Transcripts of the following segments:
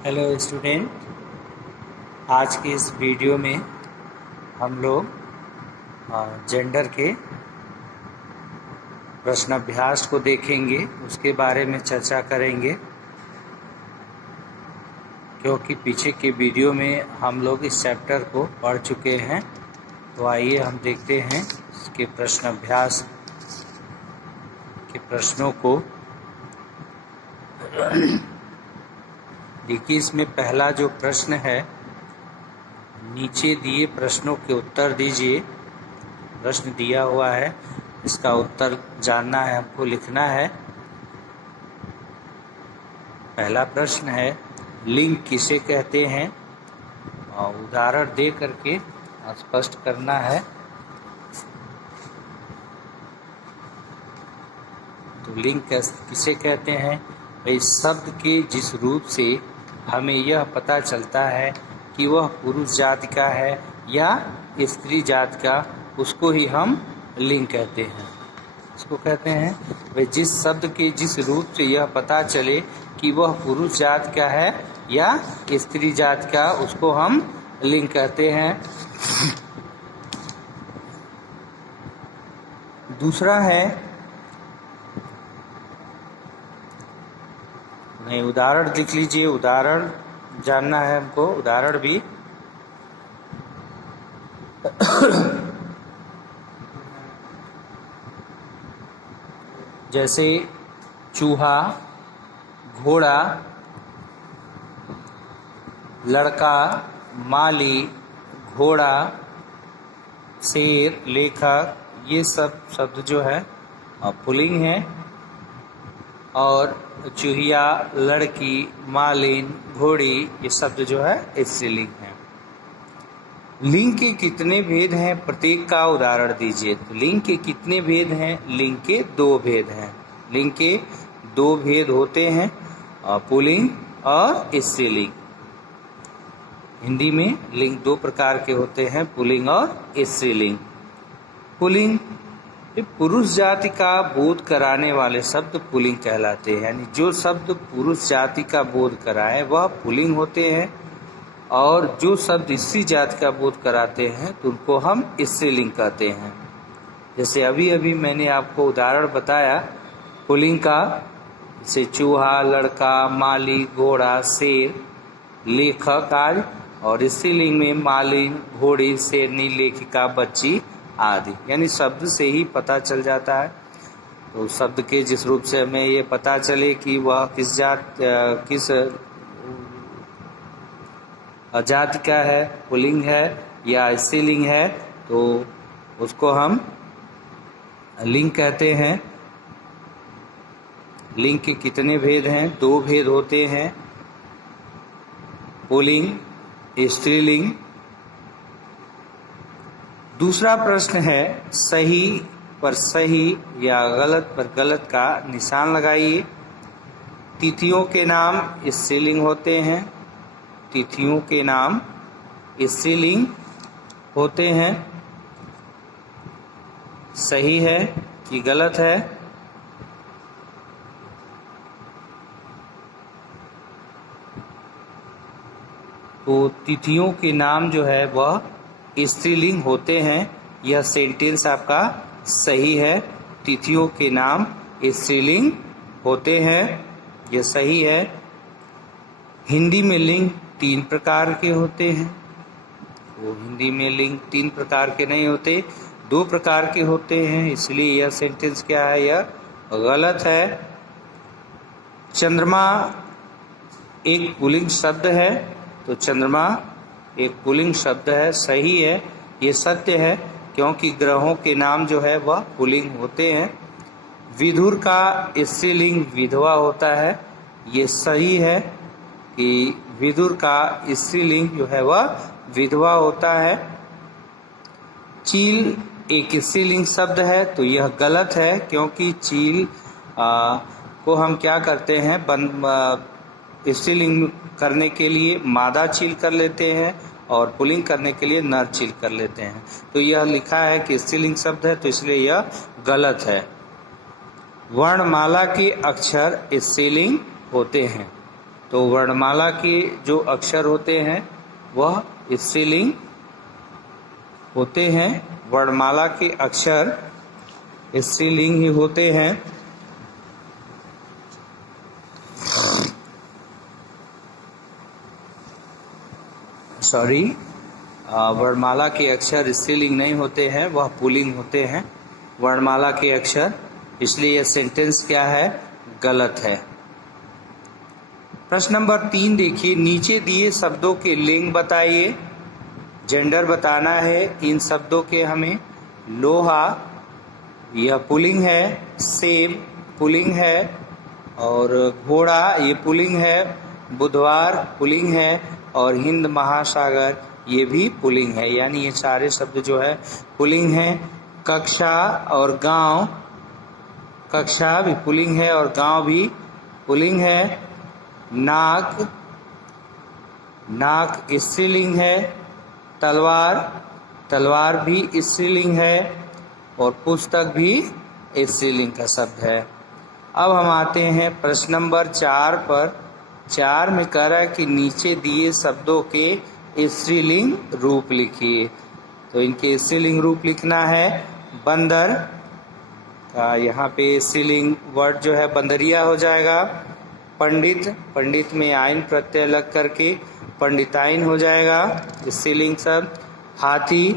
Hello student, आज की इस वीडियो में हम लोग जेंडर के प्रश्न अभ्यास को देखेंगे, उसके बारे में चर्चा करेंगे। क्योंकि पीछे के वीडियो में हम लोग इस चैप्टर को पढ़ चुके हैं, तो आइए हम देखते हैं इसके प्रश्न अभ्यास के प्रश्नों को। देखिए, इसमें पहला जो प्रश्न है, नीचे दिए प्रश्नों के उत्तर दीजिए। प्रश्न दिया हुआ है, इसका उत्तर जानना है, हमको लिखना है। पहला प्रश्न है, लिंग किसे कहते हैं? और उदाहरण दे करके स्पष्ट करना है। तो लिंग किसे कहते हैं? इस शब्द के जिस रूप से हमें यह पता चलता है कि वह पुरुष जाति का है या स्त्री जाति का, उसको ही हम लिंग कहते हैं। इसको कहते हैं भाई, जिस शब्द के जिस रूप से यह पता चले कि वह पुरुष जाति का है या स्त्री जाति का, उसको हम लिंग कहते हैं। दूसरा है, नहीं, उदाहरण लिख लीजिए। उदाहरण जानना है हमको, उदाहरण भी। जैसे चूहा, घोड़ा, लड़का, माली, घोड़ा, शेर, लेखक, ये सब शब्द जो है पुल्लिंग है। और चूहिया, लड़की, मालिन, घोड़ी, ये शब्द जो है स्त्रीलिंग है। लिंग के कितने भेद हैं? प्रत्येक का उदाहरण दीजिए। तो लिंग के कितने भेद हैं? लिंग के 2 भेद हैं। लिंग के 2 भेद होते हैं, पुल्लिंग और स्त्रीलिंग। हिंदी में लिंग 2 प्रकार के होते हैं, पुल्लिंग और स्त्रीलिंग। पुल्लिंग पुरुष जाति का बोध कराने वाले शब्द पुल्लिंग कहलाते हैं। यानी जो शब्द पुरुष जाति का बोध कराए वह पुल्लिंग होते हैं, और जो शब्द स्त्री जाति का बोध कराते हैं तो उनको हम स्त्रीलिंग कहते हैं। जैसे अभी अभी मैंने आपको उदाहरण बताया पुल्लिंग का, जैसे चूहा, लड़का, माली, घोड़ा, शेर, लेखक आदि। और स्त्रीलिंग में मालिन, घोड़ी, शेरनी, लेखिका, बच्ची आदि। यानी शब्द से ही पता चल जाता है। तो शब्द के जिस रूप से हमें ये पता चले कि वह किस जाति का है, पुल्लिंग है या स्त्रीलिंग है, तो उसको हम लिंग कहते हैं। लिंग के कितने भेद हैं? 2 भेद होते हैं, पुल्लिंग, स्त्रीलिंग। दूसरा प्रश्न है, सही पर सही या गलत पर गलत का निशान लगाइए। तिथियों के नाम स्त्रीलिंग होते हैं। तिथियों के नाम स्त्रीलिंग होते हैं। सही है कि गलत है? तो तिथियों के नाम जो है वह स्त्रीलिंग होते हैं। यह सेंटेंस आपका सही है। तिथियों के नाम स्त्रीलिंग होते हैं, यह सही है। हिंदी में लिंग 3 प्रकार के होते हैं। वो हिंदी में लिंग 3 प्रकार के नहीं होते, 2 प्रकार के होते हैं, इसलिए यह सेंटेंस क्या है? यह गलत है। चंद्रमा एक पुल्लिंग शब्द है, तो चंद्रमा एक पुल्लिंग शब्द है, सही है, ये सत्य है, क्योंकि ग्रहों के नाम जो है वह पुल्लिंग होते हैं। विधुर का स्त्रीलिंग विधवा होता है, ये सही है कि विधुर का स्त्रीलिंग जो है वह विधवा होता है। चील एक स्त्रीलिंग शब्द है, तो यह गलत है, क्योंकि चील को हम क्या करते हैं, स्त्रीलिंग करने के लिए मादा चील कर लेते हैं और पुल्लिंग करने के लिए नर चील कर लेते हैं। तो यह लिखा है कि स्त्रीलिंग शब्द है, तो इसलिए यह गलत है। वर्णमाला के अक्षर स्त्रीलिंग होते हैं। तो वर्णमाला के जो अक्षर होते हैं वह स्त्रीलिंग होते हैं। वर्णमाला के अक्षर स्त्रीलिंग ही होते हैं। वर्णमाला के अक्षर स्त्रीलिंग नहीं होते हैं, वह पुल्लिंग होते हैं वर्णमाला के अक्षर। इसलिए यह सेंटेंस क्या है, गलत है। प्रश्न नंबर 3 देखिए, नीचे दिए शब्दों के लिंग बताइए। जेंडर बताना है इन शब्दों के हमें। लोहा यह पुल्लिंग है, सेब पुल्लिंग है, और घोड़ा ये पुल्लिंग है, बुधवार पुल्लिंग है, और हिंद महासागर ये भी पुल्लिंग है। यानी ये सारे शब्द जो है पुल्लिंग हैं। कक्षा और गांव, कक्षा भी पुल्लिंग है और गांव भी पुल्लिंग है। नाक, नाक स्त्रीलिंग है। तलवार, तलवार भी स्त्रीलिंग है, और पुस्तक भी स्त्रीलिंग का शब्द है। अब हम आते हैं प्रश्न नंबर 4 पर। 4 में कह रहा है कि नीचे दिए शब्दों के स्त्रीलिंग रूप लिखिए। तो इनके स्त्रीलिंग रूप लिखना है। बंदर का यहाँ पे स्त्रीलिंग वर्ड जो है बंदरिया हो जाएगा। पंडित, पंडित में आइन प्रत्यय लग करके पंडिताइन हो जाएगा स्त्रीलिंग शब्द। हाथी,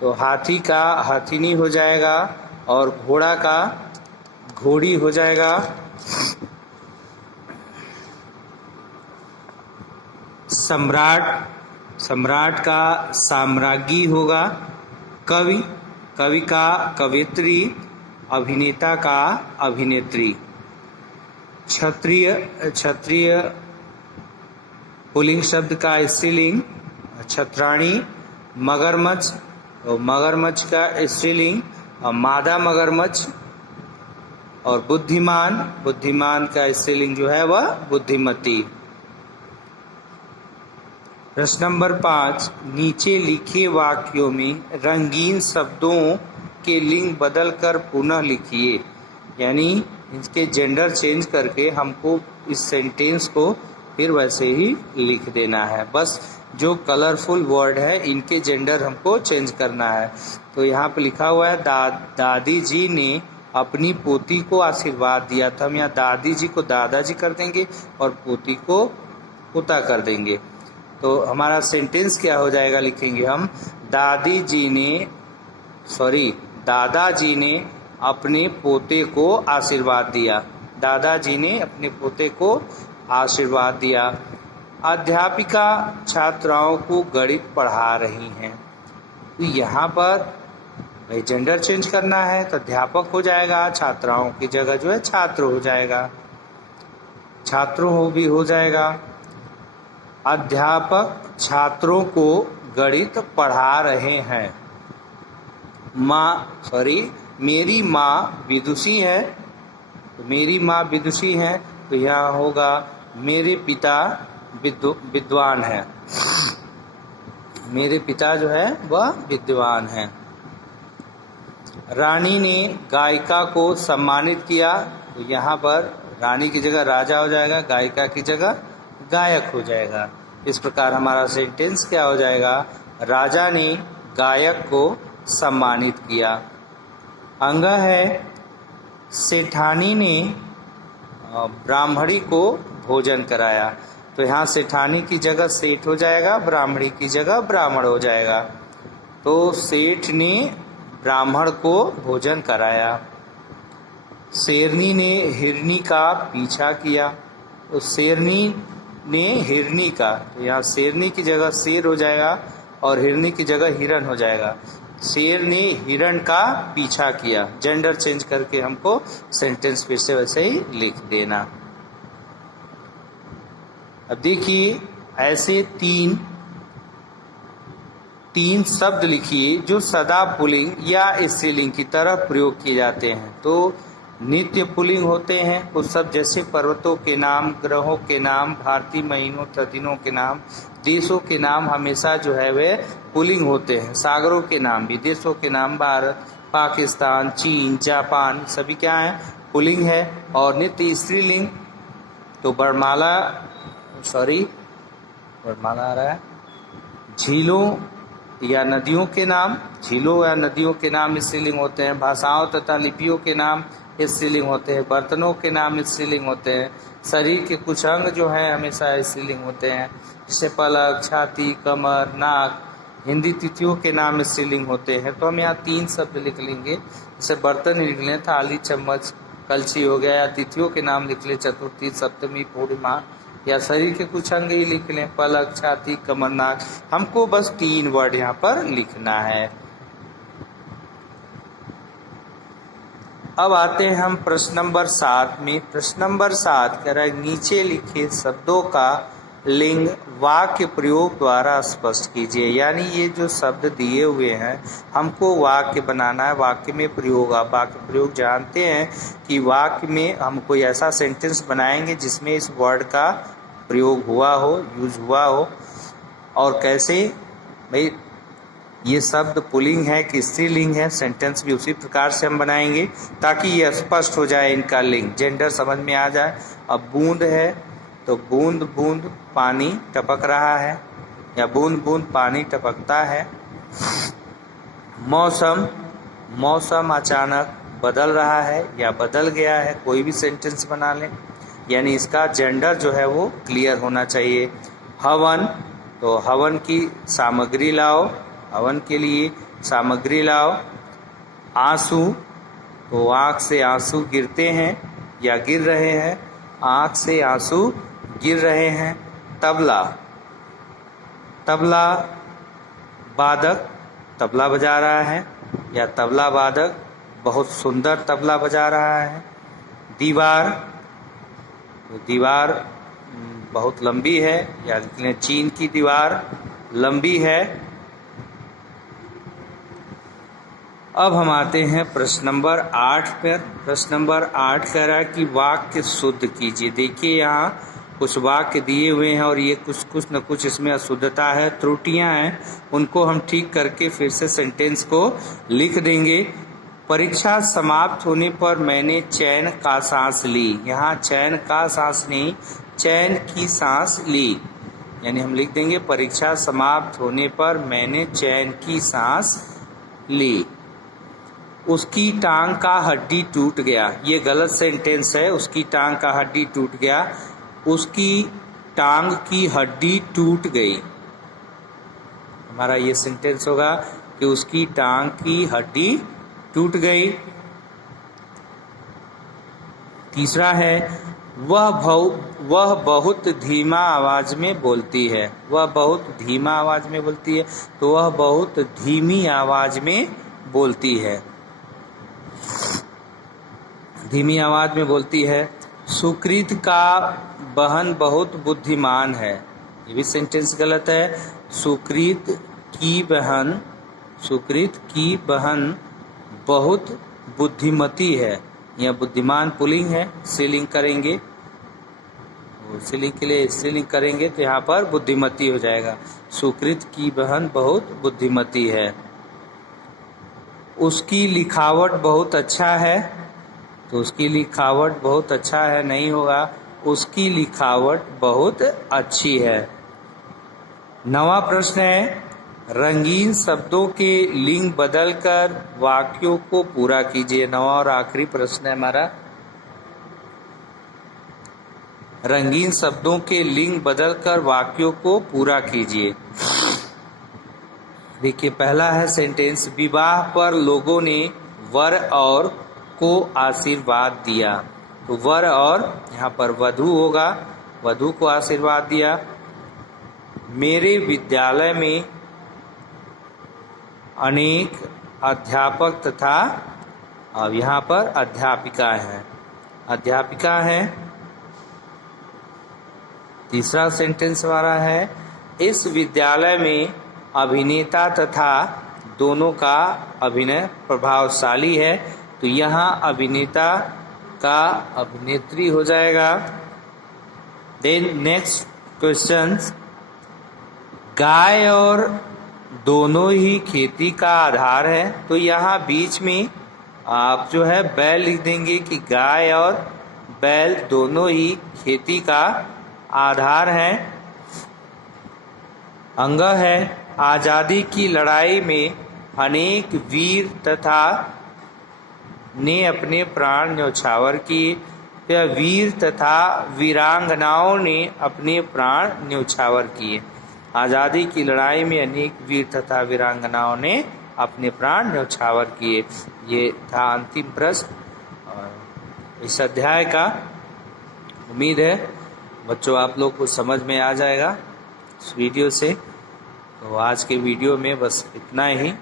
तो हाथी का हाथिनी हो जाएगा, और घोड़ा का घोड़ी हो जाएगा। सम्राट, सम्राट का साम्राज्ञी होगा। कवि, कवि का कवियत्री, अभिनेता का अभिनेत्री। क्षत्रिय, क्षत्रिय पुल्लिंग शब्द का स्त्रीलिंग क्षत्राणी। मगरमच्छ, तो मगरमच्छ का स्त्रीलिंग मादा मगरमच्छ। और बुद्धिमान, बुद्धिमान का स्त्रीलिंग जो है वह बुद्धिमती। प्रश्न नंबर 5, नीचे लिखे वाक्यों में रंगीन शब्दों के लिंग बदलकर पुनः लिखिए। यानी इसके जेंडर चेंज करके हमको इस सेंटेंस को फिर वैसे ही लिख देना है। बस जो कलरफुल वर्ड है इनके जेंडर हमको चेंज करना है। तो यहाँ पे लिखा हुआ है दादी जी ने अपनी पोती को आशीर्वाद दिया था। हम यहाँ दादी जी को दादाजी कर देंगे और पोती को पोता कर देंगे। तो हमारा सेंटेंस क्या हो जाएगा, लिखेंगे हम दादाजी ने अपने पोते को आशीर्वाद दिया। दादाजी ने अपने पोते को आशीर्वाद दिया। अध्यापिका छात्राओं को गणित पढ़ा रही हैं। तो यहाँ पर भाई जेंडर चेंज करना है तो अध्यापक हो जाएगा, छात्राओं की जगह जो है छात्र हो जाएगा, छात्रों हो भी हो जाएगा। अध्यापक छात्रों को गणित पढ़ा रहे हैं। मेरी माँ विदुषी है, तो मेरी माँ विदुषी है, तो यहाँ होगा मेरे पिता विद्वान है। मेरे पिता जो है वह विद्वान है। रानी ने गायिका को सम्मानित किया, तो यहाँ पर रानी की जगह राजा हो जाएगा, गायिका की जगह गायक हो जाएगा। इस प्रकार हमारा सेंटेंस क्या हो जाएगा, राजा ने गायक को सम्मानित किया। अंगा है, सेठानी ने ब्राह्मणी को भोजन कराया। तो यहाँ सेठानी की जगह सेठ हो जाएगा, ब्राह्मणी की जगह ब्राह्मण हो जाएगा। तो सेठ ने ब्राह्मण को भोजन कराया। शेरनी ने हिरनी का पीछा किया। तो शेरनी ने हिरनी का, तो यहाँ शेरनी की जगह शेर हो जाएगा और हिरनी की जगह हिरण हो जाएगा। शेर ने हिरण का पीछा किया। जेंडर चेंज करके हमको सेंटेंस फिर से वैसे ही लिख देना। अब देखिए ऐसे तीन शब्द लिखिए जो सदा पुल्लिंग या स्त्रीलिंग की तरह प्रयोग किए जाते हैं। तो नित्य पुल्लिंग होते हैं कुछ शब्द, जैसे पर्वतों के नाम, ग्रहों के नाम, भारतीय महीनों दिनों के नाम, देशों के नाम हमेशा जो है वे पुल्लिंग होते हैं। सागरों के नाम भी, देशों के नाम भारत, पाकिस्तान, चीन, जापान सभी क्या है, पुल्लिंग है। और नित्य स्त्रीलिंग तो वर्णमाला सॉरी वर्णमाला आ रहा है। झीलों या नदियों के नाम, झीलों या नदियों के नाम स्त्रीलिंग होते हैं। भाषाओं तथा लिपियों के नाम स्त्रीलिंग होते हैं। बर्तनों के नाम स्त्रीलिंग होते हैं। शरीर के कुछ अंग जो हैं हमेशा स्त्रीलिंग होते हैं, जैसे पलक, छाती, कमर, नाक। हिंदी तिथियों के नाम स्त्रीलिंग होते हैं। तो हम यहाँ 3 शब्द लिख लेंगे, जैसे बर्तन लिख लें, थाली, चम्मच, कलछी हो गया, या तिथियों के नाम लिख लें, चतुर्थी, सप्तमी, पूर्णिमा, या शरीर के कुछ अंग ही लिख लें, पलक, छाती, कमर, नाक। हमको बस 3 वर्ड यहाँ पर लिखना है। अब आते हैं हम प्रश्न नंबर 7 में। प्रश्न नंबर 7 कह रहा है नीचे लिखे शब्दों का लिंग वाक्य प्रयोग द्वारा स्पष्ट कीजिए। यानी ये जो शब्द दिए हुए हैं हमको वाक्य बनाना है, वाक्य में प्रयोग। आप वाक्य प्रयोग जानते हैं कि वाक्य में हम कोई ऐसा सेंटेंस बनाएंगे जिसमें इस वर्ड का प्रयोग हुआ हो, यूज हुआ हो। और कैसे भाई, ये शब्द पुल्लिंग है कि स्त्रीलिंग है, सेंटेंस भी उसी प्रकार से हम बनाएंगे ताकि ये स्पष्ट हो जाए इनका लिंग, जेंडर समझ में आ जाए। अब बूंद है तो बूंद बूंद पानी टपक रहा है, या बूंद बूंद पानी टपकता है। मौसम, मौसम अचानक बदल रहा है या बदल गया है, कोई भी सेंटेंस बना लें, यानी इसका जेंडर जो है वो क्लियर होना चाहिए। हवन, तो हवन की सामग्री लाओ, हवन के लिए सामग्री लाओ। आंसू, तो आँख से आंसू गिरते हैं या गिर रहे हैं, आँख से आंसू गिर रहे हैं। तबला, तबला वादक तबला बजा रहा है, या तबला वादक बहुत सुंदर तबला बजा रहा है। दीवार, तो दीवार बहुत लंबी है, या चीन की दीवार लंबी है। अब हम आते हैं प्रश्न नंबर 8 पर। प्रश्न नंबर 8 कह रहा है कि वाक्य शुद्ध कीजिए। देखिए यहाँ कुछ वाक्य दिए हुए हैं और ये कुछ न कुछ इसमें अशुद्धता है, त्रुटियां हैं, उनको हम ठीक करके फिर से सेंटेंस को लिख देंगे। परीक्षा समाप्त होने पर मैंने चैन का सांस ली। यहाँ चैन का सांस नहीं, चैन की सांस ली, यानी हम लिख देंगे परीक्षा समाप्त होने पर मैंने चैन की सांस ली। उसकी टांग का हड्डी टूट गया, ये गलत सेंटेंस है। उसकी टांग का हड्डी टूट गया, उसकी टांग की हड्डी टूट गई। हमारा ये सेंटेंस होगा कि उसकी टांग की हड्डी टूट गई। तीसरा है वह बहुत धीमा आवाज में बोलती है। वह बहुत धीमा आवाज में बोलती है, तो वह बहुत धीमी आवाज में बोलती है, धीमी आवाज में बोलती है। सुकृत का बहन बहुत बुद्धिमान है, ये भी सेंटेंस गलत है। सुकृत की बहन बहुत बुद्धिमती है, यह बुद्धिमान पुल्लिंग है, स्त्रीलिंग करेंगे, स्त्रीलिंग के लिए स्त्रीलिंग करेंगे तो यहाँ पर बुद्धिमती हो जाएगा। सुकृत की बहन बहुत बुद्धिमती है। उसकी लिखावट बहुत अच्छा है, तो उसकी लिखावट बहुत अच्छा है नहीं होगा, उसकी लिखावट बहुत अच्छी है। 9वां प्रश्न है रंगीन शब्दों के लिंग बदलकर वाक्यों को पूरा कीजिए। 9वां और आखिरी प्रश्न है हमारा, रंगीन शब्दों के लिंग बदलकर वाक्यों को पूरा कीजिए। देखिए पहला है सेंटेंस, विवाह पर लोगों ने वर और को आशीर्वाद दिया, तो वर और यहाँ पर वधू होगा, वधू को आशीर्वाद दिया। मेरे विद्यालय में अनेक अध्यापक तथा, अब यहाँ पर अध्यापिका हैं, अध्यापिका हैं। तीसरा सेंटेंस हमारा है इस विद्यालय में अभिनेता तथा दोनों का अभिनय प्रभावशाली है, तो यहाँ अभिनेता का अभिनेत्री हो जाएगा। देन नेक्स्ट क्वेश्चन, गाय और दोनों ही खेती का आधार है, तो यहाँ बीच में आप जो है बैल लिख देंगे कि गाय और बैल दोनों ही खेती का आधार है, अंग है। आजादी की लड़ाई में अनेक वीर तथा ने अपने प्राण न्यौछावर किए, या वीर तथा वीरांगनाओं ने अपने प्राण न्यौछावर किए। आजादी की लड़ाई में अनेक वीर तथा वीरांगनाओं ने अपने प्राण न्यौछावर किए। ये था अंतिम प्रश्न इस अध्याय का। उम्मीद है बच्चों आप लोग को समझ में आ जाएगा इस वीडियो से। तो आज के वीडियो में बस इतना ही।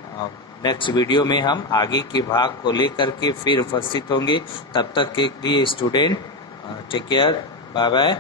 नेक्स्ट वीडियो में हम आगे के भाग को लेकर के फिर उपस्थित होंगे। तब तक के लिए student take care, bye bye.